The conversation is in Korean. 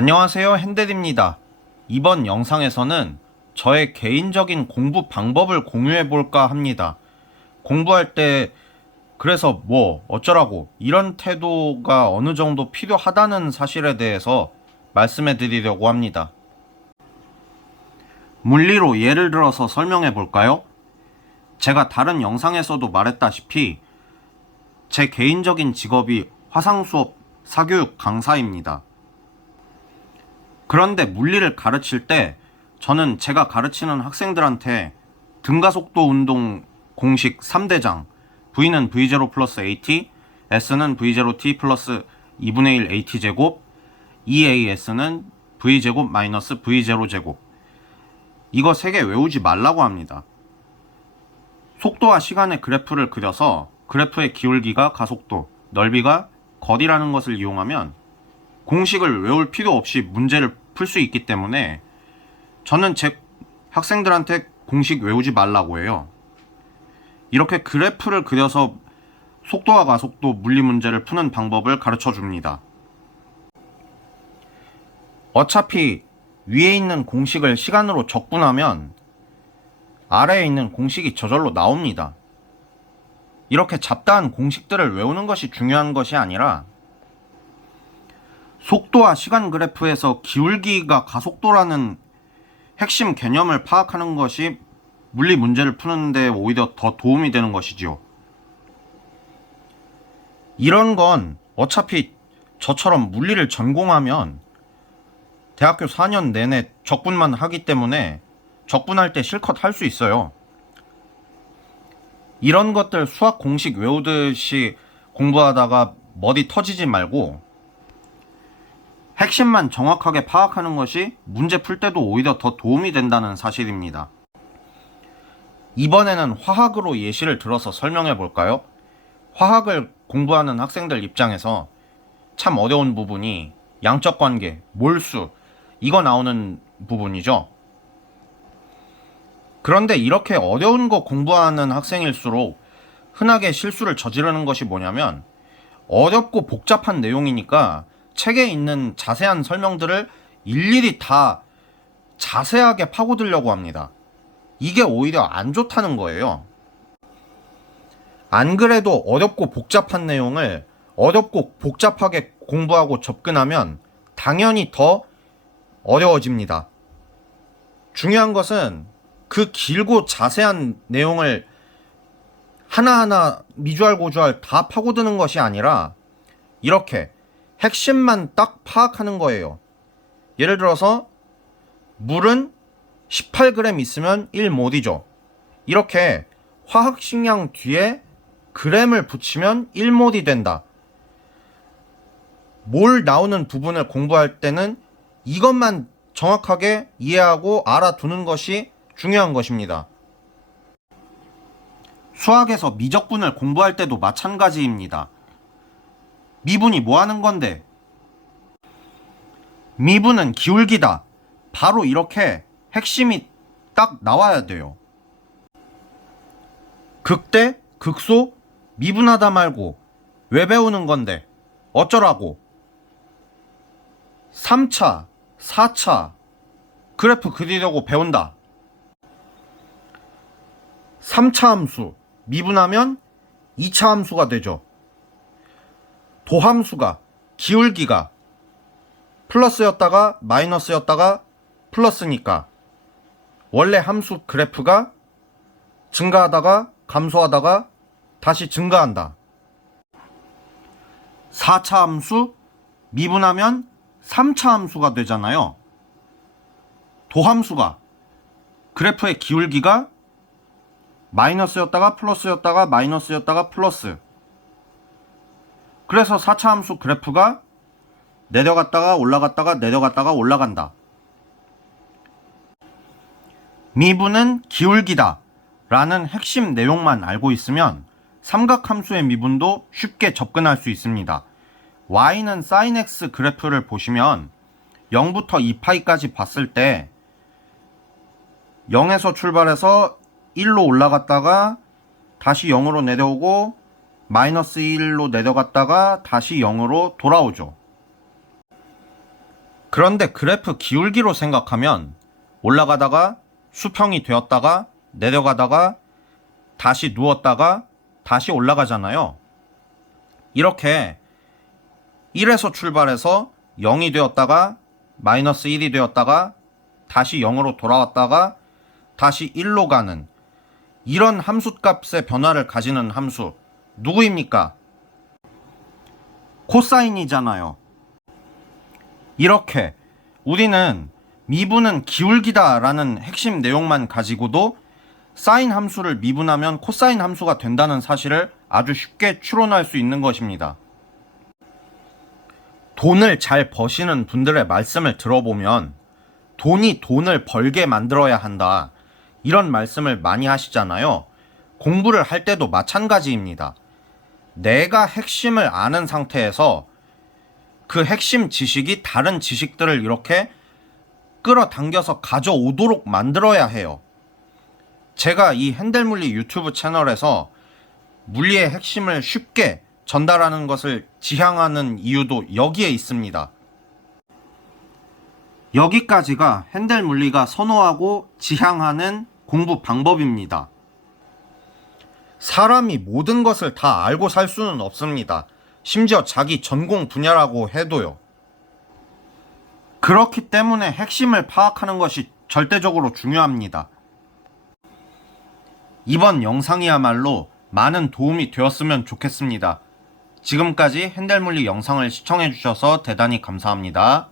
안녕하세요, 핸델입니다. 이번 영상에서는 저의 개인적인 공부 방법을 공유해 볼까 합니다. 공부할 때 그래서 뭐 어쩌라고 이런 태도가 어느 정도 필요하다는 사실에 대해서 말씀해 드리려고 합니다. 물리로 예를 들어서 설명해 볼까요? 제가 다른 영상에서도 말했다시피 제 개인적인 직업이 화상수업 사교육 강사입니다. 그런데 물리를 가르칠 때 저는 제가 가르치는 학생들한테 등가속도 운동 공식 3대장 V는 V0 플러스 AT, S는 V0T 플러스 2분의 1 AT 제곱, EAS는 V제곱 마이너스 V0 제곱, 이거 3개 외우지 말라고 합니다. 속도와 시간의 그래프를 그려서 그래프의 기울기가 가속도, 넓이가 거리라는 것을 이용하면 공식을 외울 필요 없이 문제를 풀 수 있기 때문에 저는 제 학생들한테 공식 외우지 말라고 해요. 이렇게 그래프를 그려서 속도와 가속도 물리 문제를 푸는 방법을 가르쳐 줍니다. 어차피 위에 있는 공식을 시간으로 적분하면 아래에 있는 공식이 저절로 나옵니다. 이렇게 잡다한 공식들을 외우는 것이 중요한 것이 아니라 속도와 시간 그래프에서 기울기가 가속도라는 핵심 개념을 파악하는 것이 물리 문제를 푸는데 오히려 더 도움이 되는 것이지요. 이런 건 어차피 저처럼 물리를 전공하면 대학교 4년 내내 적분만 하기 때문에 적분할 때 실컷 할 수 있어요. 이런 것들 수학 공식 외우듯이 공부하다가 머리 터지지 말고 핵심만 정확하게 파악하는 것이 문제 풀 때도 오히려 더 도움이 된다는 사실입니다. 이번에는 화학으로 예시를 들어서 설명해 볼까요? 화학을 공부하는 학생들 입장에서 참 어려운 부분이 양적 관계, 몰수, 이거 나오는 부분이죠. 그런데 이렇게 어려운 거 공부하는 학생일수록 흔하게 실수를 저지르는 것이 뭐냐면 어렵고 복잡한 내용이니까 책에 있는 자세한 설명들을 일일이 다 자세하게 파고들려고 합니다. 이게 오히려 안 좋다는 거예요. 안 그래도 어렵고 복잡한 내용을 어렵고 복잡하게 공부하고 접근하면 당연히 더 어려워집니다. 중요한 것은 그 길고 자세한 내용을 하나하나 미주알 고주알 다 파고드는 것이 아니라 이렇게 핵심만 딱 파악하는 거예요. 예를 들어서 물은 18g 있으면 1몰이죠. 이렇게 화학식량 뒤에 g을 붙이면 1몰이 된다. 몰 나오는 부분을 공부할 때는 이것만 정확하게 이해하고 알아두는 것이 중요한 것입니다. 수학에서 미적분을 공부할 때도 마찬가지입니다. 미분이 뭐 하는 건데? 미분은 기울기다. 바로 이렇게 핵심이 딱 나와야 돼요. 극대, 극소, 미분하다 말고 왜 배우는 건데? 어쩌라고? 3차, 4차 그래프 그리려고 배운다. 3차 함수 미분하면 2차 함수가 되죠. 도함수가 기울기가 플러스였다가 마이너스였다가 플러스니까 원래 함수 그래프가 증가하다가 감소하다가 다시 증가한다. 4차 함수 미분하면 3차 함수가 되잖아요. 도함수가 그래프의 기울기가 마이너스였다가 플러스였다가 마이너스였다가 플러스. 그래서 4차 함수 그래프가 내려갔다가 올라갔다가 내려갔다가 올라간다. 미분은 기울기다 라는 핵심 내용만 알고 있으면 삼각함수의 미분도 쉽게 접근할 수 있습니다. y는 sin x 그래프를 보시면 0부터 2파이까지 봤을 때 0에서 출발해서 1로 올라갔다가 다시 0으로 내려오고 마이너스 1로 내려갔다가 다시 0으로 돌아오죠. 그런데 그래프 기울기로 생각하면 올라가다가 수평이 되었다가 내려가다가 다시 누웠다가 다시 올라가잖아요. 이렇게 1에서 출발해서 0이 되었다가 마이너스 1이 되었다가 다시 0으로 돌아왔다가 다시 1로 가는 이런 함수값의 변화를 가지는 함수 누구입니까? 코사인이잖아요. 이렇게 우리는 미분은 기울기다 라는 핵심 내용만 가지고도 사인 함수를 미분하면 코사인 함수가 된다는 사실을 아주 쉽게 추론할 수 있는 것입니다. 돈을 잘 버시는 분들의 말씀을 들어보면 돈이 돈을 벌게 만들어야 한다, 이런 말씀을 많이 하시잖아요. 공부를 할 때도 마찬가지입니다. 내가 핵심을 아는 상태에서 그 핵심 지식이 다른 지식들을 이렇게 끌어당겨서 가져오도록 만들어야 해요. 제가 이 핸델물리 유튜브 채널에서 물리의 핵심을 쉽게 전달하는 것을 지향하는 이유도 여기에 있습니다. 여기까지가 핸델물리가 선호하고 지향하는 공부 방법입니다. 사람이 모든 것을 다 알고 살 수는 없습니다. 심지어 자기 전공 분야라고 해도요. 그렇기 때문에 핵심을 파악하는 것이 절대적으로 중요합니다. 이번 영상이야말로 많은 도움이 되었으면 좋겠습니다. 지금까지 핸델물리 영상을 시청해주셔서 대단히 감사합니다.